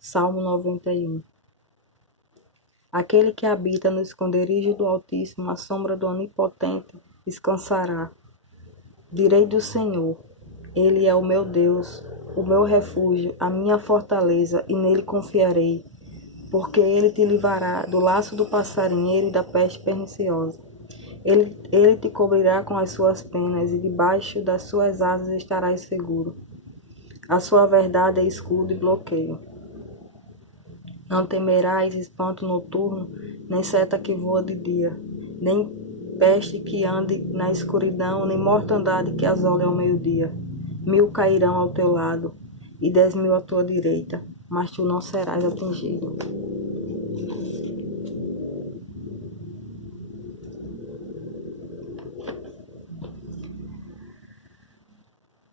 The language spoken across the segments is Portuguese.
Salmo 91. Aquele que habita no esconderijo do Altíssimo, à sombra do Onipotente, descansará. Direi do Senhor, Ele é o meu Deus, o meu refúgio, a minha fortaleza, e nele confiarei, porque Ele te livrará do laço do passarinheiro e da peste perniciosa. Ele te cobrirá com as suas penas, e debaixo das suas asas estarás seguro. A sua verdade é escudo e bloqueio. Não temerás espanto noturno, nem seta que voa de dia, nem peste que ande na escuridão, nem mortandade que asole ao meio-dia. 1000 cairão ao teu lado, e 10.000 à tua direita, mas tu não serás atingido.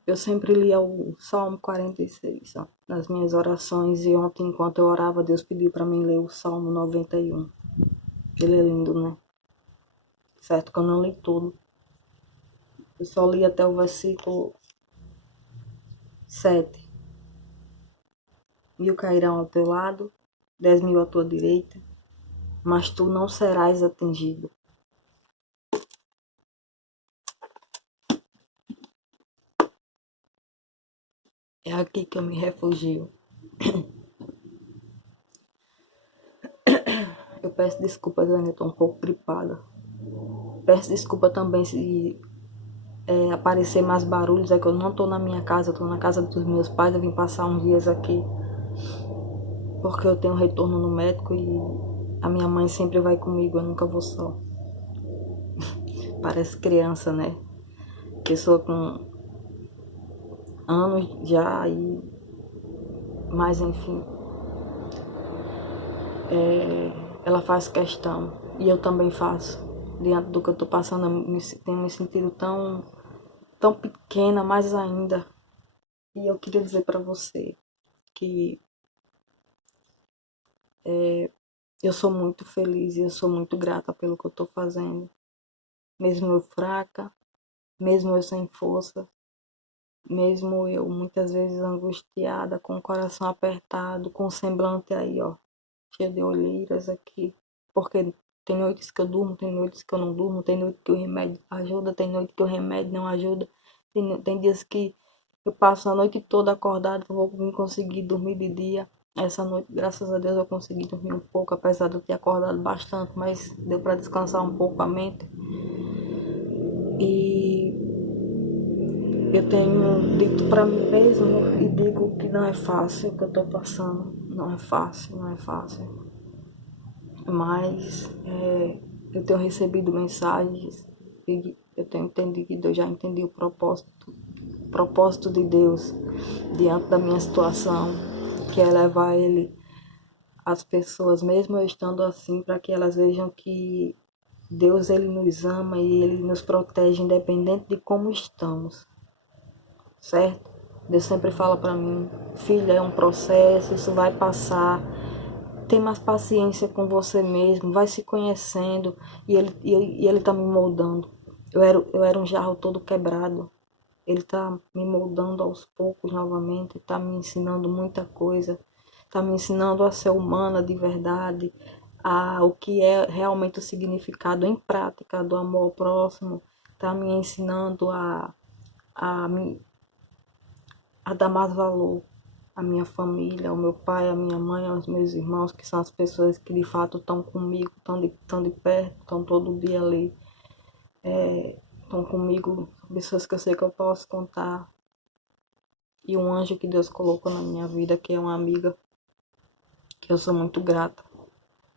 Eu sempre lia o Salmo 46, ó, nas minhas orações, e ontem, enquanto eu orava, Deus pediu para mim ler o Salmo 91. Ele é lindo, né? Certo que eu não li todo. Eu só li até o versículo 7. 1000 cairão ao teu lado, 10.000 à tua direita, mas tu não serás atingido. É aqui que eu me refugio. Eu peço desculpas, eu ainda estou um pouco gripada. Peço desculpa também se aparecer mais barulhos, é que eu não estou na minha casa, estou na casa dos meus pais, eu vim passar uns dias aqui, porque eu tenho retorno no médico e a minha mãe sempre vai comigo, eu nunca vou só. Parece criança, né? Pessoa com anos já, mas enfim. Ela faz questão, e eu também faço. Diante do que eu estou passando, eu tenho me sentido tão pequena, mais ainda. E eu queria dizer para você que eu sou muito feliz e eu sou muito grata pelo que eu estou fazendo. Mesmo eu fraca, mesmo eu sem força, mesmo eu muitas vezes angustiada, com o coração apertado, com o semblante aí, ó, cheio de olheiras aqui, porque tem noites que eu durmo, tem noites que eu não durmo, tem noites que o remédio ajuda, tem noites que o remédio não ajuda, tem dias que eu passo a noite toda acordada, eu vou conseguir dormir de dia. Essa noite, graças a Deus, eu consegui dormir um pouco, apesar de eu ter acordado bastante, mas deu para descansar um pouco a mente. E eu tenho dito para mim mesmo e digo que não é fácil o que eu estou passando, não é fácil, não é fácil. Mas eu tenho recebido mensagens e eu tenho entendido, eu já entendi o propósito de Deus diante da minha situação, que é levar Ele às pessoas, mesmo eu estando assim, para que elas vejam que Deus, Ele nos ama e Ele nos protege independente de como estamos, certo? Deus sempre fala para mim, filha, é um processo, isso vai passar. Tem mais paciência com você mesmo, vai se conhecendo, e ele tá me moldando. Eu era um jarro todo quebrado. Ele tá me moldando aos poucos novamente, tá me ensinando muita coisa, tá me ensinando a ser humana de verdade, o que é realmente o significado em prática do amor ao próximo, tá me ensinando a, a dar mais valor à minha família, ao meu pai, à minha mãe, aos meus irmãos, que são as pessoas que de fato estão comigo, estão de perto, estão todo dia ali, estão comigo, pessoas que eu sei que eu posso contar. E um anjo que Deus colocou na minha vida, que é uma amiga, que eu sou muito grata.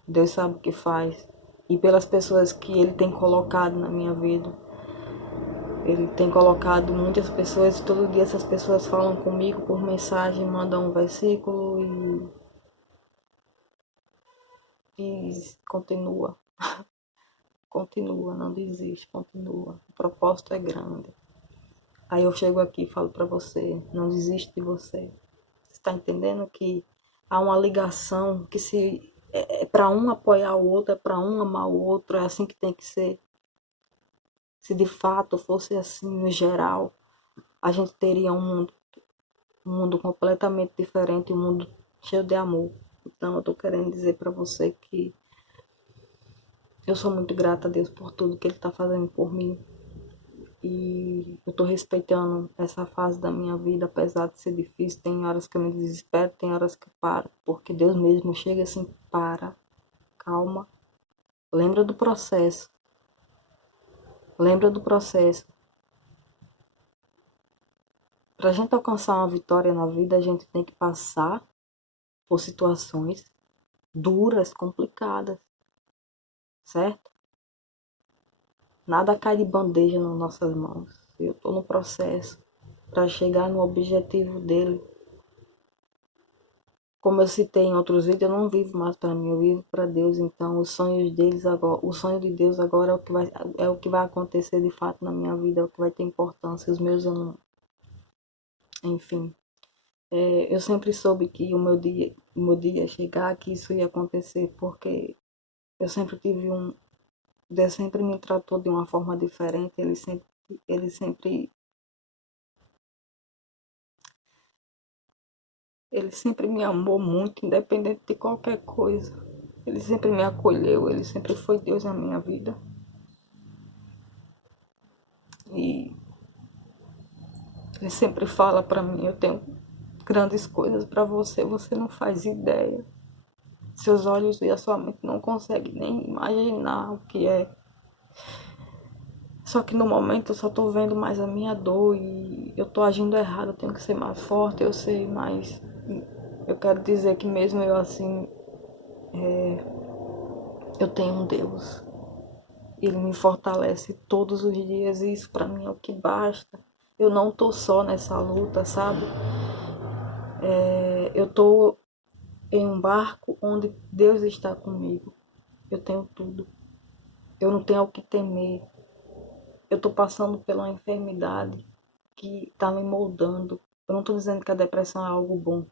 Deus sabe o que faz. E pelas pessoas que Ele tem colocado na minha vida. Ele tem colocado muitas pessoas e todo dia essas pessoas falam comigo por mensagem, mandam um versículo e continua. Continua, não desiste, continua. O propósito é grande. Aí eu chego aqui e falo para você, não desiste de você. Você está entendendo que há uma ligação que se é para um apoiar o outro, é para um amar o outro, é assim que tem que ser. Se de fato fosse assim no geral, a gente teria um mundo completamente diferente, um mundo cheio de amor. Então eu tô querendo dizer para você que eu sou muito grata a Deus por tudo que Ele tá fazendo por mim. E eu tô respeitando essa fase da minha vida, apesar de ser difícil. Tem horas que eu me desespero, tem horas que eu paro, porque Deus mesmo chega assim, para, calma, lembra do processo, lembra do processo. Pra gente alcançar uma vitória na vida, a gente tem que passar por situações duras, complicadas, certo? Nada cai de bandeja nas nossas mãos. Eu tô no processo para chegar no objetivo dele. Como eu citei em outros vídeos, eu não vivo mais para mim, eu vivo para Deus. Então, os sonhos deles agora, o sonho de Deus agora é o que vai acontecer de fato na minha vida, é o que vai ter importância. Os meus, eu não, enfim, eu sempre soube que o meu dia ia chegar, que isso ia acontecer, porque eu sempre tive Deus sempre me tratou de uma forma diferente. Ele sempre, ele sempre me amou muito, independente de qualquer coisa. Ele sempre me acolheu, ele sempre foi Deus na minha vida. E ele sempre fala para mim, eu tenho grandes coisas para você, você não faz ideia. Seus olhos e a sua mente não conseguem nem imaginar o que é. Só que no momento eu só tô vendo mais a minha dor e eu tô agindo errado, eu tenho que ser mais forte, eu sei, mas eu quero dizer que mesmo eu assim, eu tenho um Deus. Ele me fortalece todos os dias e isso pra mim é o que basta. Eu não tô só nessa luta, sabe? Eu tô em um barco onde Deus está comigo. Eu tenho tudo. Eu não tenho o que temer. Eu tô passando por uma enfermidade que tá me moldando. Eu não tô dizendo que a depressão é algo bom.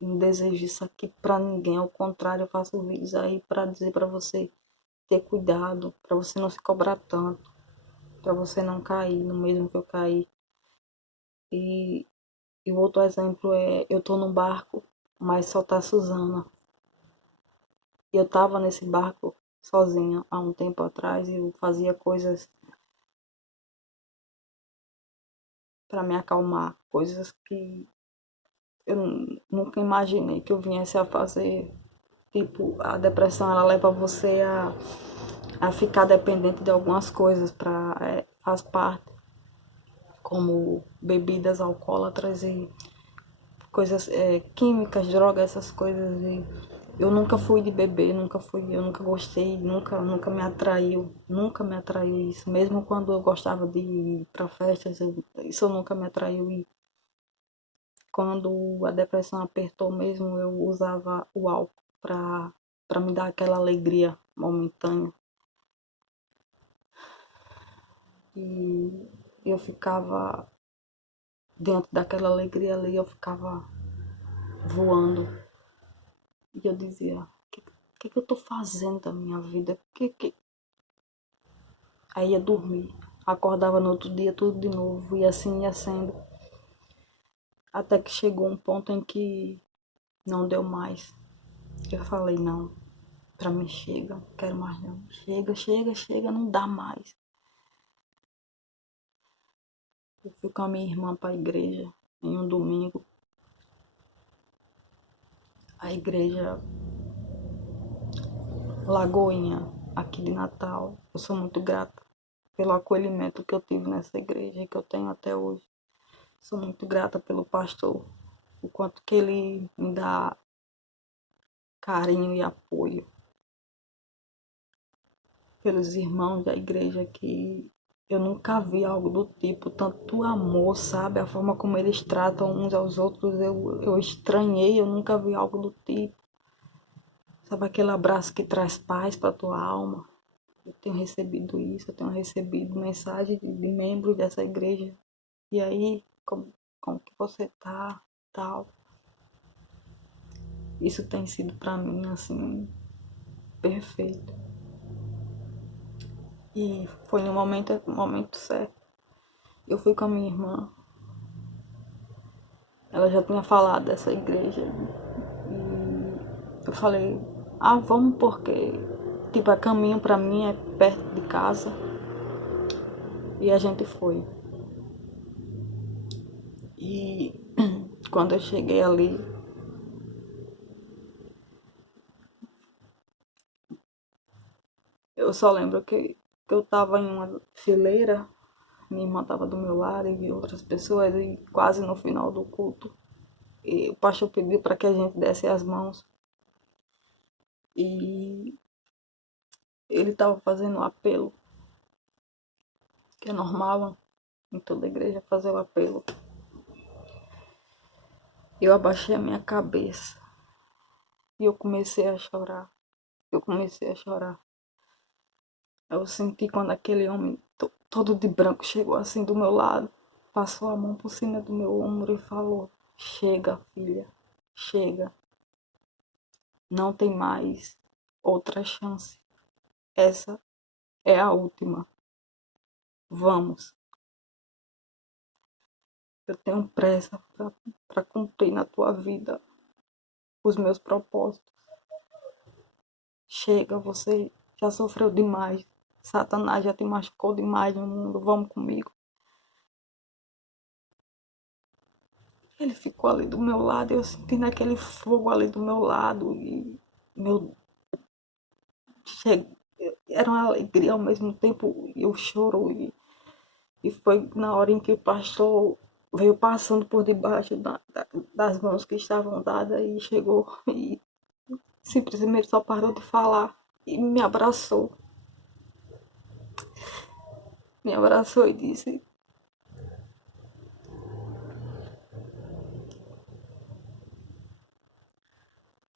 Não desejo isso aqui pra ninguém. Ao contrário, eu faço vídeos aí pra dizer pra você ter cuidado, pra você não se cobrar tanto, pra você não cair no mesmo que eu caí. E, e o outro exemplo é, eu tô num barco, mas só tá a Suzana. E eu tava nesse barco sozinha há um tempo atrás e eu fazia coisas para me acalmar, coisas que eu nunca imaginei que eu viesse a fazer. Tipo, a depressão ela leva você a ficar dependente de algumas coisas, faz parte, como bebidas alcoólatras e coisas químicas, drogas, essas coisas. E eu nunca fui de beber, eu nunca gostei, nunca me atraiu, nunca me atraiu isso. Mesmo quando eu gostava de ir para festas, isso nunca me atraiu. E quando a depressão apertou mesmo, eu usava o álcool para me dar aquela alegria momentânea. E eu ficava dentro daquela alegria ali, eu ficava voando. E eu dizia, o que eu tô fazendo da minha vida? Aí ia dormir, acordava no outro dia tudo de novo, e assim ia sendo. Até que chegou um ponto em que não deu mais. Eu falei, não, pra mim chega, não quero mais não. Chega, não dá mais. Eu fui com a minha irmã pra igreja em um domingo. A igreja Lagoinha, aqui de Natal. Eu sou muito grata pelo acolhimento que eu tive nessa igreja e que eu tenho até hoje. Sou muito grata pelo pastor, o quanto que ele me dá carinho e apoio, pelos irmãos da igreja que eu nunca vi algo do tipo, tanto amor, sabe? A forma como eles tratam uns aos outros, eu estranhei, eu nunca vi algo do tipo. Sabe aquele abraço que traz paz para tua alma? Eu tenho recebido isso, eu tenho recebido mensagem de membros dessa igreja. E aí, como que você tá, tal. Isso tem sido para mim, assim, perfeito. E foi no momento certo. Eu fui com a minha irmã Ela já tinha falado dessa igreja. E eu falei, vamos porque, tipo, a caminho pra mim é perto de casa. E a gente foi. E quando eu cheguei ali, eu só lembro que eu tava em uma fileira, minha irmã tava do meu lado e vi outras pessoas, e quase no final do culto, e o pastor pediu para que a gente desse as mãos. E ele tava fazendo um apelo, que é normal em toda igreja fazer o apelo. Eu abaixei a minha cabeça e eu comecei a chorar. Eu comecei a chorar. Eu senti quando aquele homem todo de branco chegou assim do meu lado, passou a mão por cima do meu ombro e falou: chega, filha, chega. Não tem mais outra chance. Essa é a última. Vamos. Eu tenho pressa para cumprir na tua vida os meus propósitos. Chega, você já sofreu demais. Satanás já te machucou demais no mundo. Vamos comigo. Ele ficou ali do meu lado, eu sentindo aquele fogo ali do meu lado. E meu, era uma alegria ao mesmo tempo e o choro. E foi na hora em que o pastor veio passando por debaixo das mãos que estavam dadas e chegou e simplesmente só parou de falar e me abraçou. Me abraçou e disse: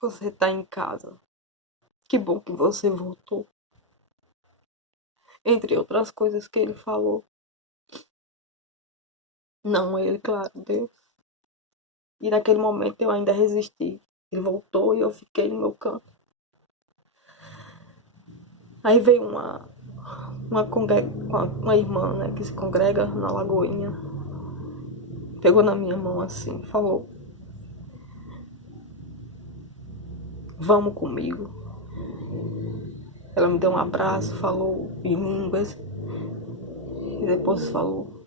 você está em casa. Que bom que você voltou. Entre outras coisas que ele falou. Não ele, claro, Deus. E naquele momento eu ainda resisti. Ele voltou e eu fiquei no meu canto. Aí veio uma irmã, né, que se congrega na Lagoinha. Pegou na minha mão assim, falou: vamos comigo. Ela me deu um abraço, falou em línguas e depois falou: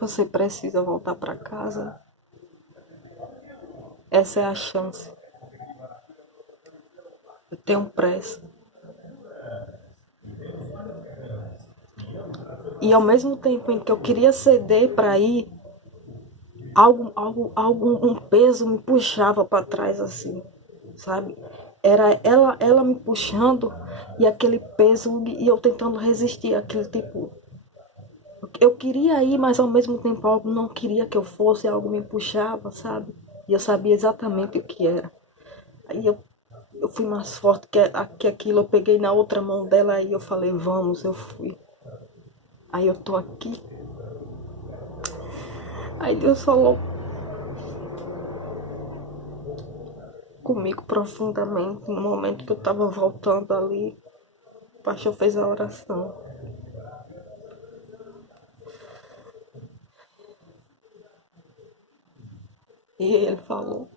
você precisa voltar para casa. Essa é a chance. Eu tenho pressa. E ao mesmo tempo em que eu queria ceder para ir, um peso me puxava para trás assim, sabe? Era ela me puxando e aquele peso e eu tentando resistir aquele tipo. Eu queria ir, mas ao mesmo tempo algo não queria que eu fosse, algo me puxava, sabe? E eu sabia exatamente o que era. Aí eu fui mais forte que aquilo, eu peguei na outra mão dela e eu falei: vamos, eu fui. Aí eu tô aqui. Aí Deus falou comigo profundamente no momento que eu tava voltando ali. O pastor fez a oração. E ele falou: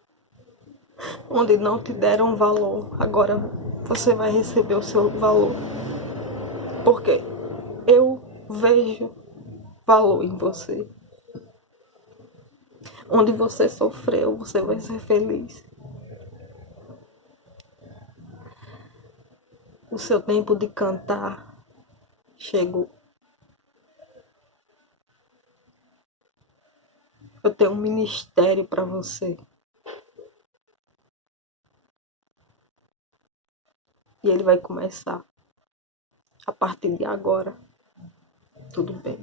onde não te deram valor, agora você vai receber o seu valor. Porque eu vejo valor em você. Onde você sofreu, você vai ser feliz. O seu tempo de cantar chegou. Eu tenho um ministério para você. E ele vai começar a partir de agora. Tudo bem.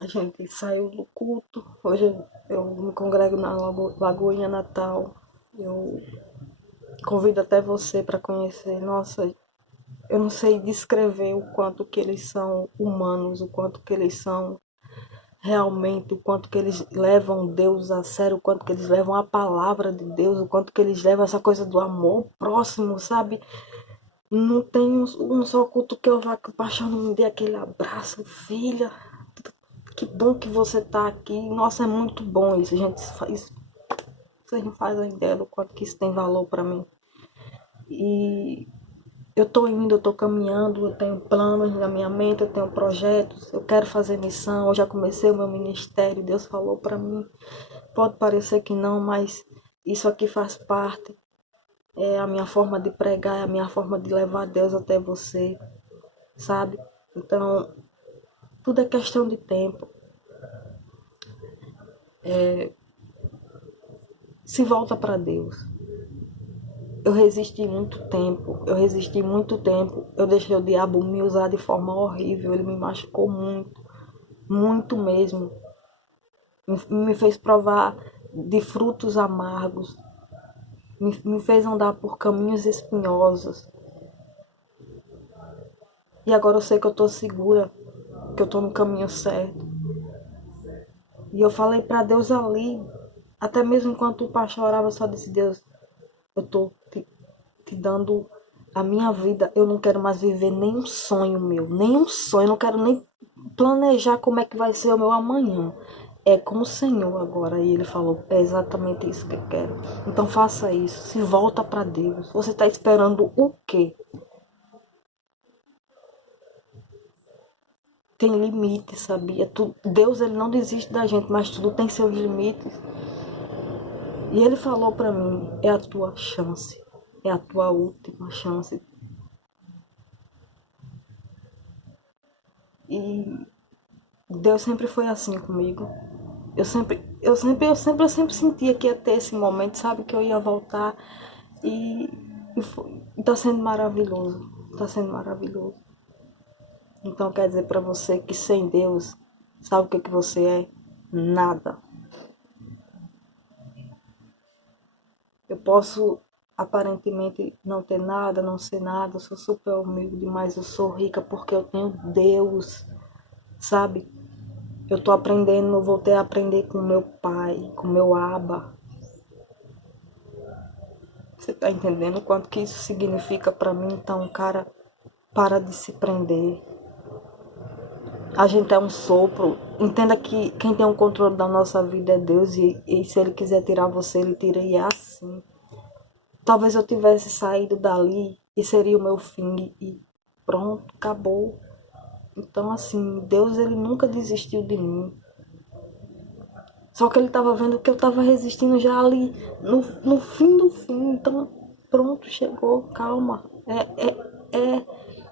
A gente saiu do culto. Hoje eu me congrego na Lagoinha Natal. Eu convido até você para conhecer. Nossa, eu não sei descrever o quanto que eles são humanos, o quanto que eles são realmente, o quanto que eles levam Deus a sério, o quanto que eles levam a palavra de Deus, o quanto que eles levam essa coisa do amor próximo, sabe? Não tem um só culto que eu vá que o pastor não me dê aquele abraço, filha. Que bom que você tá aqui. Nossa, é muito bom isso, gente. Vocês não fazem a ideia do quanto que isso tem valor pra mim. E eu tô indo, eu tô caminhando, eu tenho planos na minha mente, eu tenho projetos, eu quero fazer missão, eu já comecei o meu ministério, Deus falou pra mim. Pode parecer que não, mas isso aqui faz parte. É a minha forma de pregar, é a minha forma de levar Deus até você, sabe? Então, tudo é questão de tempo. Se volta para Deus. Eu resisti muito tempo, eu deixei o diabo me usar de forma horrível, ele me machucou muito, muito mesmo. Me fez provar de frutos amargos, me fez andar por caminhos espinhosos. E agora eu sei que eu tô segura, que eu tô no caminho certo. E eu falei para Deus ali, até mesmo enquanto o pastor orava, eu só disse: Deus, eu tô te dando a minha vida, eu não quero mais viver nenhum sonho meu, nenhum sonho, eu não quero nem planejar como é que vai ser o meu amanhã. É com o Senhor agora. E ele falou: é exatamente isso que eu quero. Então faça isso, se volta para Deus. Você está esperando o quê? Tem limite, sabia? Deus, ele não desiste da gente, mas tudo tem seus limites. E ele falou para mim: é a tua chance, é a tua última chance. E Deus sempre foi assim comigo. Eu sempre sentia que ia ter esse momento, sabe? Que eu ia voltar. E tá sendo maravilhoso. Tá sendo maravilhoso. Então quer dizer pra você que sem Deus, sabe o que você é? Nada. Eu posso aparentemente não ter nada, não ser nada, eu sou super humilde, mas eu sou rica porque eu tenho Deus, sabe? Eu tô aprendendo, eu voltei a aprender com meu pai, com meu Abba. Você tá entendendo o quanto que isso significa pra mim? Então, cara, para de se prender. A gente é um sopro. Entenda que quem tem o controle da nossa vida é Deus. E se Ele quiser tirar você, Ele tira. E é assim. Talvez eu tivesse saído dali e seria o meu fim. E pronto, acabou. Então, assim, Deus, Ele nunca desistiu de mim. Só que Ele estava vendo que eu estava resistindo já ali no fim do fim. Então, pronto, chegou. Calma.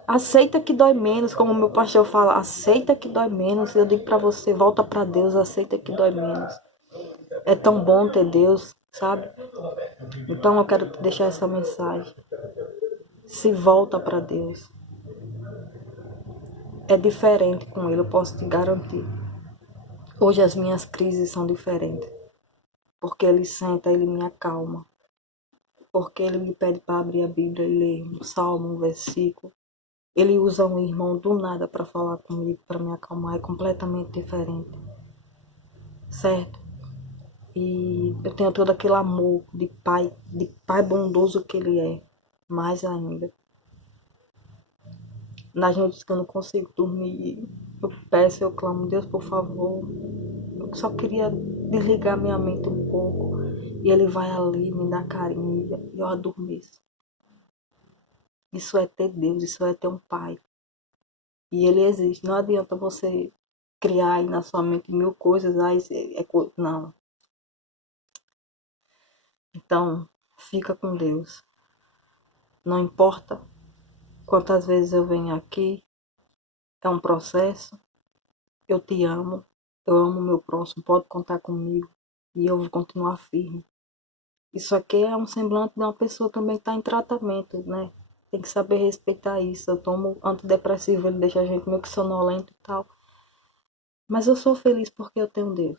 Aceita que dói menos, como o meu pastor fala, aceita que dói menos. Eu digo pra você, volta pra Deus, aceita que dói menos. É tão bom ter Deus, sabe? Então eu quero te deixar essa mensagem. Se volta pra Deus. É diferente com Ele, eu posso te garantir. Hoje as minhas crises são diferentes. Porque Ele senta, Ele me acalma. Porque Ele me pede para abrir a Bíblia e ler um salmo, um versículo. Ele usa um irmão do nada para falar comigo, para me acalmar. É completamente diferente. Certo? E eu tenho todo aquele amor de pai bondoso que ele é. Mais ainda. Nas noites que eu não consigo dormir, eu peço, eu clamo: Deus, por favor. Eu só queria desligar minha mente um pouco. E ele vai ali, me dá carinho e eu adormeço. Isso é ter Deus, isso é ter um pai. E ele existe. Não adianta você criar aí na sua mente mil coisas. Não. Então, fica com Deus. Não importa quantas vezes eu venho aqui, é um processo. Eu te amo, eu amo o meu próximo, pode contar comigo e eu vou continuar firme. Isso aqui é um semblante de uma pessoa também que está em tratamento, né? Tem que saber respeitar isso. Eu tomo antidepressivo, ele deixa a gente meio que sonolento e tal. Mas eu sou feliz porque eu tenho Deus.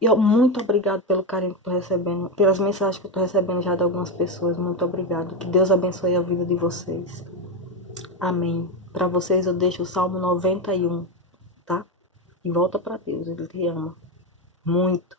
E eu, muito obrigado pelo carinho que estou recebendo, pelas mensagens que eu estou recebendo já de algumas pessoas. Muito obrigado. Que Deus abençoe a vida de vocês. Amém. Para vocês eu deixo o Salmo 91, tá? E volta para Deus, Ele te ama muito.